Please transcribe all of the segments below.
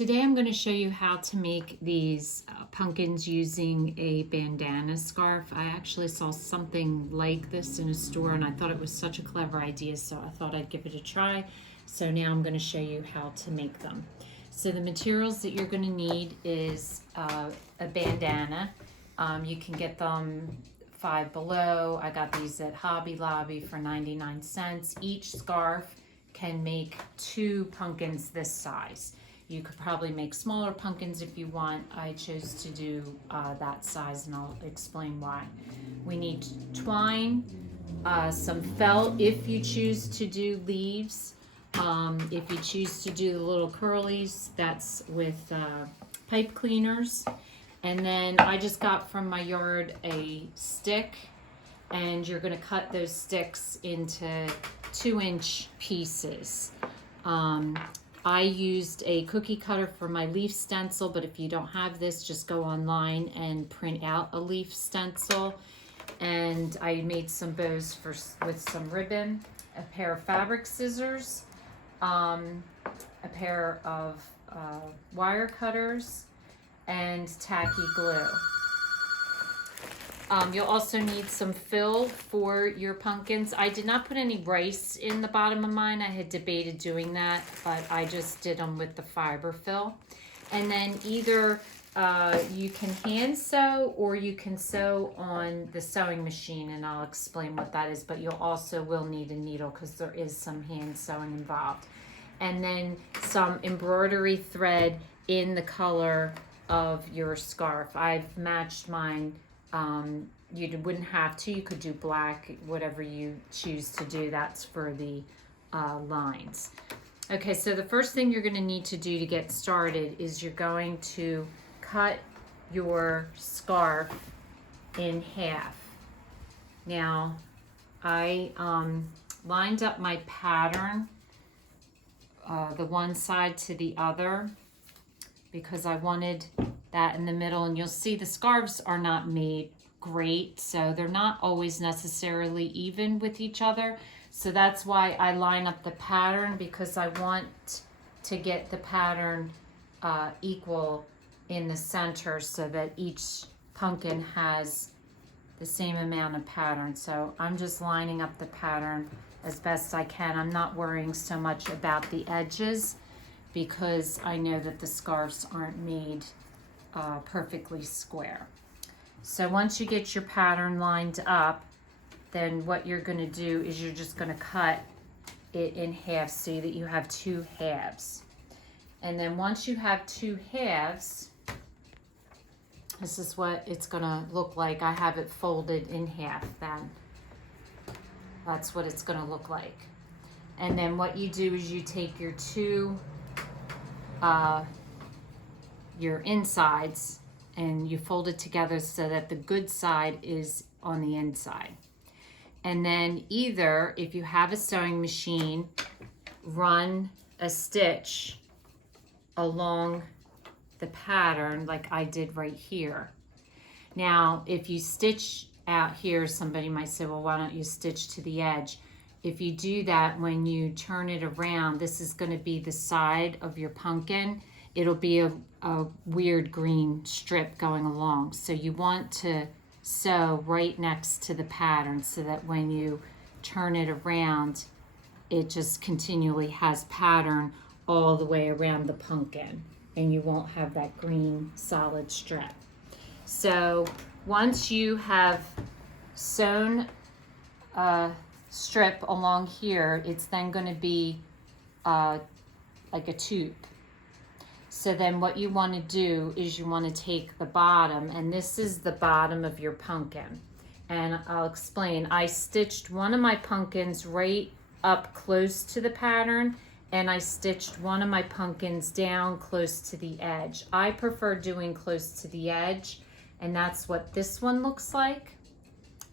Today I'm going to show you how to make these pumpkins using a bandana scarf. I actually saw something like this in a store and I thought it was such a clever idea, so I thought I'd give it a try. So now I'm going to show you how to make them. So the materials that you're going to need is a bandana. You can get them Five Below. I got these at Hobby Lobby for 99 cents. Each scarf can make 2 pumpkins this size. You could probably make smaller pumpkins if you want. I chose to do that size, and I'll explain why. We need twine, some felt if you choose to do leaves. If you choose to do the little curlies, that's with pipe cleaners. And then I just got from my yard a stick, and you're going to cut those sticks into 2-inch pieces. I used a cookie cutter for my leaf stencil, but if you don't have this, just go online and print out a leaf stencil. And I made some bows with some ribbon, a pair of fabric scissors, a pair of wire cutters, and tacky glue. You'll also need some fill for your pumpkins. I did not put any rice in the bottom of mine. I had debated doing that, but I just did them with the fiber fill. And then either you can hand sew or you can sew on the sewing machine, and I'll explain what that is, but you'll also will need a needle because there is some hand sewing involved. And then some embroidery thread in the color of your scarf. I've matched mine. You wouldn't have to. You could do black, whatever you choose to do. That's for the lines. Okay, so the first thing you're going to need to do to get started is you're going to cut your scarf in half. Now, I lined up my pattern, the one side to the other, because I wanted that in the middle. And you'll see the scarves are not made great, so they're not always necessarily even with each other. So that's why I line up the pattern, because I want to get the pattern equal in the center so that each pumpkin has the same amount of pattern. So I'm just lining up the pattern as best I can. I'm not worrying so much about the edges, because I know that the scarves aren't made perfectly square. So once you get your pattern lined up, then what you're going to do is you're just going to cut it in half so that you have 2 halves. And then once you have 2 halves, this is what it's going to look like. I have it folded in half then. That's what it's going to look like. And then what you do is you take your your insides and you fold it together so that the good side is on the inside. And then either, if you have a sewing machine, run a stitch along the pattern like I did right here. Now, if you stitch out here, somebody might say, well, why don't you stitch to the edge? If you do that, when you turn it around, this is going to be the side of your pumpkin. It'll be a weird green strip going along. So you want to sew right next to the pattern so that when you turn it around, it just continually has pattern all the way around the pumpkin, and you won't have that green solid strip. So once you have sewn a strip along here, it's then going to be like a tube. So then what you want to do is you want to take the bottom, and this is the bottom of your pumpkin. And I'll explain. I stitched one of my pumpkins right up close to the pattern, and I stitched one of my pumpkins down close to the edge. I prefer doing close to the edge, and that's what this one looks like.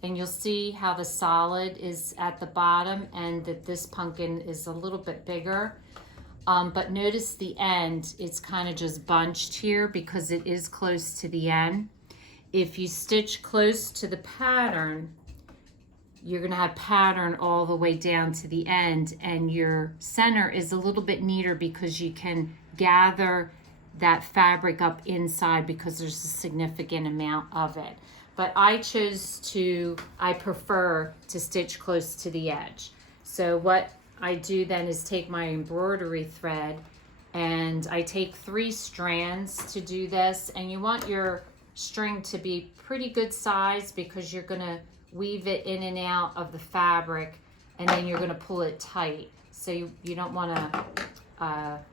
And you'll see how the solid is at the bottom and that this pumpkin is a little bit bigger. But notice the end, it's kind of just bunched here because it is close to the end. If you stitch close to the pattern, you're going to have pattern all the way down to the end, and your center is a little bit neater because you can gather that fabric up inside because there's a significant amount of it. But I prefer to stitch close to the edge. So what I do then is take my embroidery thread, and I take 3 strands to do this, and you want your string to be pretty good size because you're gonna weave it in and out of the fabric, and then you're gonna pull it tight. So you don't wanna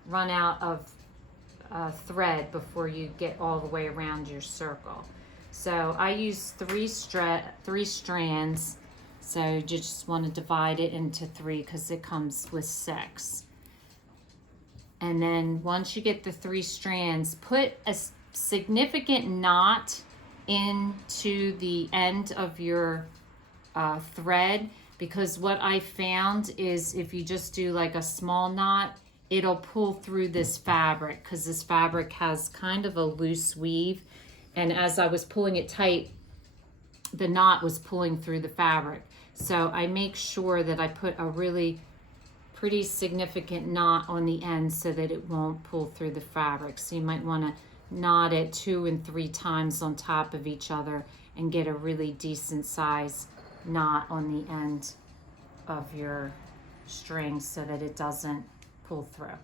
run out of thread before you get all the way around your circle. So I use 3 strands. So you just want to divide it into 3 because it comes with 6. And then once you get the 3 strands, put a significant knot into the end of your thread, because what I found is if you just do like a small knot, it'll pull through this fabric because this fabric has kind of a loose weave. And as I was pulling it tight, the knot was pulling through the fabric. So I make sure that I put a really pretty significant knot on the end so that it won't pull through the fabric. So you might want to knot it 2 and 3 times on top of each other and get a really decent size knot on the end of your string so that it doesn't pull through.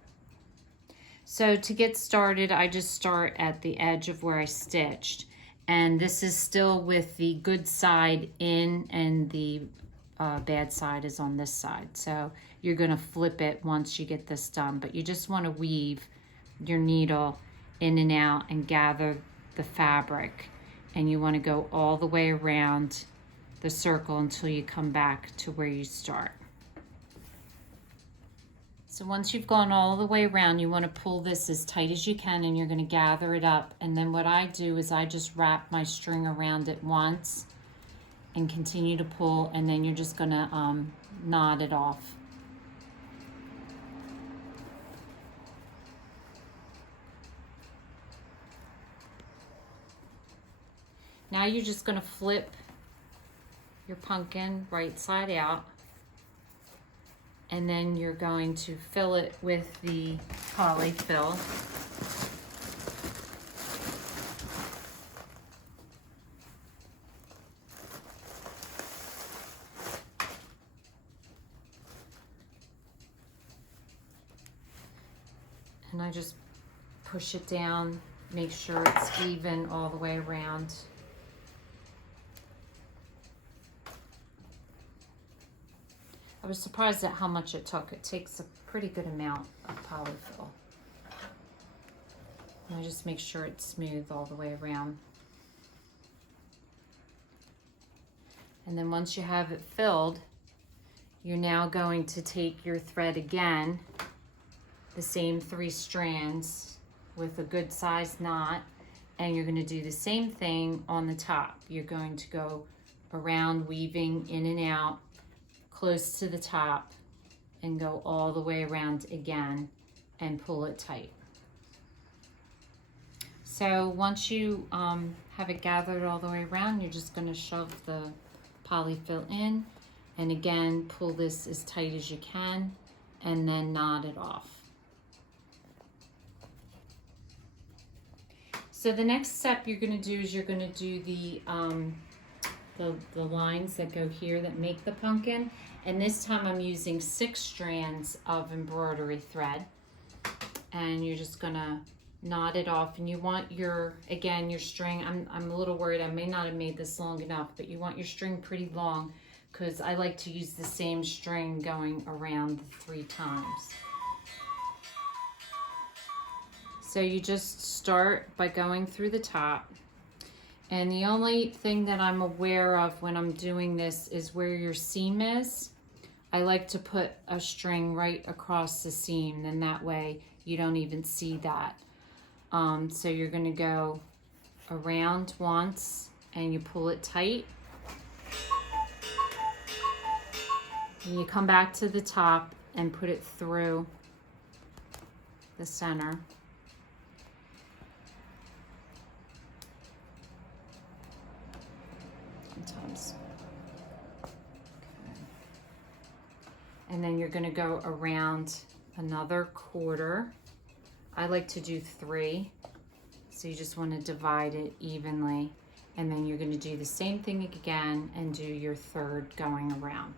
So to get started, I just start at the edge of where I stitched, and this is still with the good side in and the bad side is on this side. So you're going to flip it once you get this done, but you just want to weave your needle in and out and gather the fabric, and you want to go all the way around the circle until you come back to where you start. So once you've gone all the way around, you want to pull this as tight as you can, and you're going to gather it up. And then what I do is I just wrap my string around it once and continue to pull, and then you're just going to knot it off. Now you're just going to flip your pumpkin right side out, and then you're going to fill it with the polyfill. And I just push it down, make sure it's even all the way around. I was surprised at how much it took. It takes a pretty good amount of polyfill. And I just make sure it's smooth all the way around. And then once you have it filled, you're now going to take your thread again, the same 3 strands with a good sized knot, and you're going to do the same thing on the top. You're going to go around, weaving in and out close to the top, and go all the way around again and pull it tight. So once you have it gathered all the way around, you're just going to shove the polyfill in, and again pull this as tight as you can, and then knot it off. So the next step you're going to do is you're going to do the lines that go here that make the pumpkin, and this time I'm using 6 strands of embroidery thread, and you're just going to knot it off. And you want your string, I'm a little worried I may not have made this long enough, but you want your string pretty long because I like to use the same string going around 3 times. So you just start by going through the top, and the only thing that I'm aware of when I'm doing this is where your seam is. I like to put a string right across the seam, then that way you don't even see that. So you're going to go around once and you pull it tight. And you come back to the top and put it through the center. Sometimes. Okay. And then you're going to go around another quarter I like to do 3. So you just want to divide it evenly. And then you're going to do the same thing again and do your 3rd going around.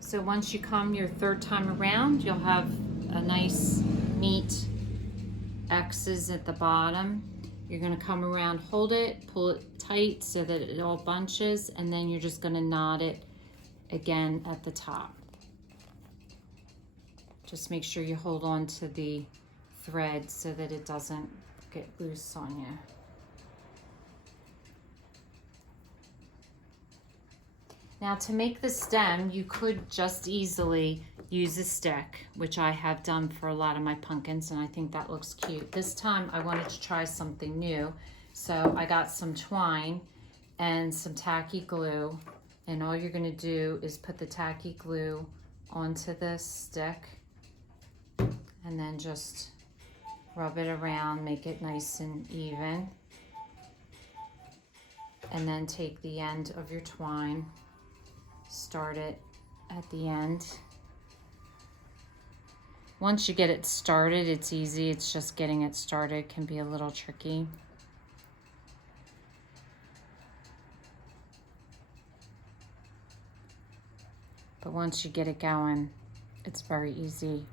So once you come your 3rd time around, you'll have a nice, neat X's at the bottom. You're going to come around, hold it, pull it tight so that it all bunches, and then you're just going to knot it again at the top. Just make sure you hold on to the thread so that it doesn't get loose on you. Now to make the stem, you could just easily use a stick, which I have done for a lot of my pumpkins, and I think that looks cute. This time I wanted to try something new, so I got some twine and some tacky glue, and all you're going to do is put the tacky glue onto this stick and then just rub it around, make it nice and even, and then take the end of your twine, start it at the end. Once you get it started, it's easy. It's just getting it started can be a little tricky. But once you get it going, it's very easy.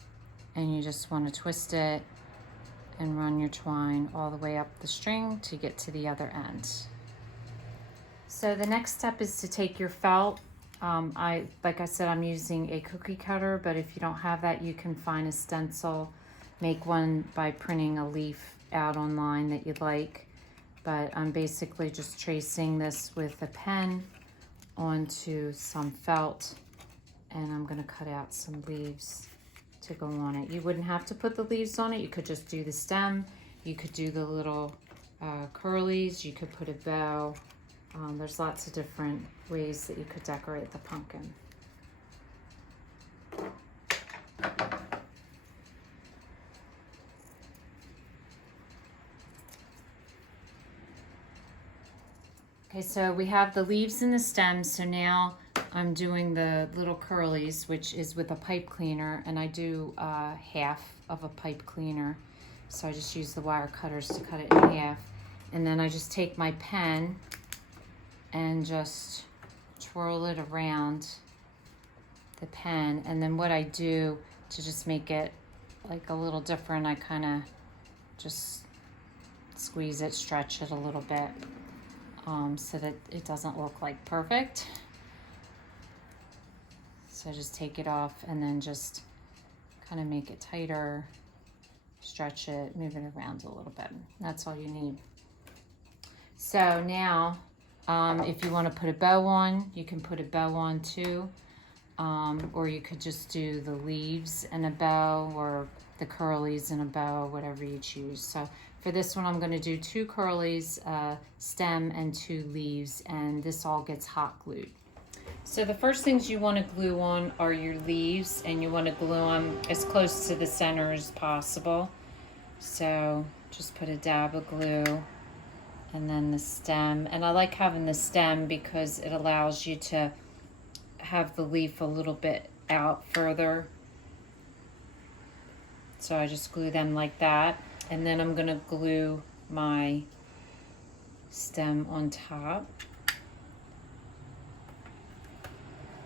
And you just want to twist it and run your twine all the way up the string to get to the other end. So the next step is to take your felt. Like I said, I'm using a cookie cutter, but if you don't have that, you can find a stencil. Make one by printing a leaf out online that you'd like. But I'm basically just tracing this with a pen onto some felt, and I'm going to cut out some leaves to go on it. You wouldn't have to put the leaves on it. You could just do the stem. You could do the little curlies. You could put a bow. There's lots of different ways that you could decorate the pumpkin. Okay, so we have the leaves and the stems. So now I'm doing the little curlies, which is with a pipe cleaner, and I do half of a pipe cleaner. So I just use the wire cutters to cut it in half. And then I just take my pen and just twirl it around the pen. And then what I do to just make it like a little different, I kind of just squeeze it, stretch it a little bit so that it doesn't look like perfect. So just take it off and then just kind of make it tighter, stretch it, move it around a little bit. That's all you need. So now, if you want to put a bow on, you can put a bow on too. Or you could just do the leaves and a bow, or the curlies and a bow, whatever you choose. So for this one, I'm going to do 2 curlies, stem, and 2 leaves, and this all gets hot glued. So the first things you want to glue on are your leaves, and you want to glue them as close to the center as possible. So just put a dab of glue. And then the stem, and I like having the stem because it allows you to have the leaf a little bit out further. So I just glue them like that, and then I'm going to glue my stem on top.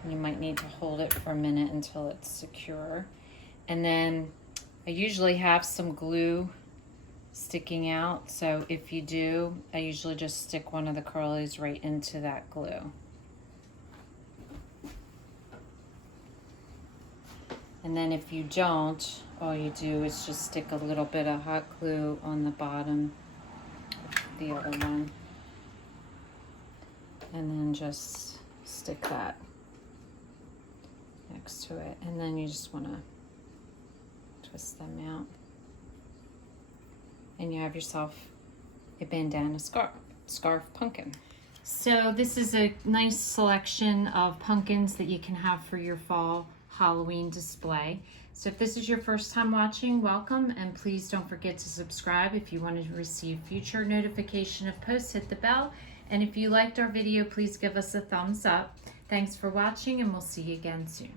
You might need to hold it for a minute until it's secure. And then I usually have some glue sticking out, so if you do, I usually just stick one of the curlies right into that glue. And then if you don't, all you do is just stick a little bit of hot glue on the bottom of the other one, and then just stick that next to it, and then you just want to twist them out. And you have yourself a bandana scarf pumpkin. So this is a nice selection of pumpkins that you can have for your fall Halloween display. So if this is your first time watching, welcome, and please don't forget to subscribe. If you want to receive future notification of posts, hit the bell. And if you liked our video, please give us a thumbs up. Thanks for watching, and we'll see you again soon.